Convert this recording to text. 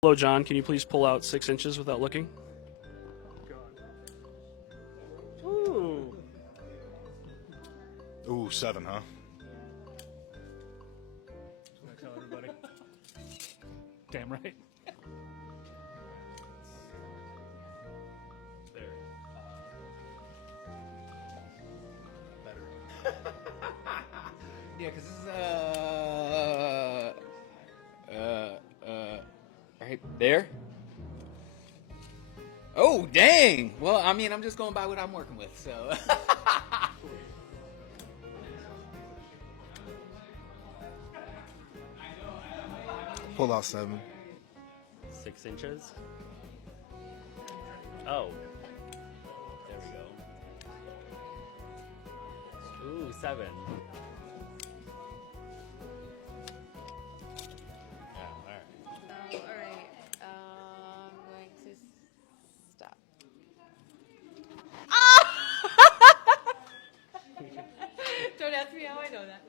Hello, John. Can you please pull out 6 inches without looking? Ooh. Ooh, 7, huh? Should I tell everybody? Damn right. There. Better. Yeah, because this is right there. Oh, dang. Well, I mean, I'm just going by what I'm working with, so. Pull out 7. 6 inches. Oh. There we go. Ooh, 7. Yeah, all right. All right. I'm going to stop. Ah! Don't ask me how I know that.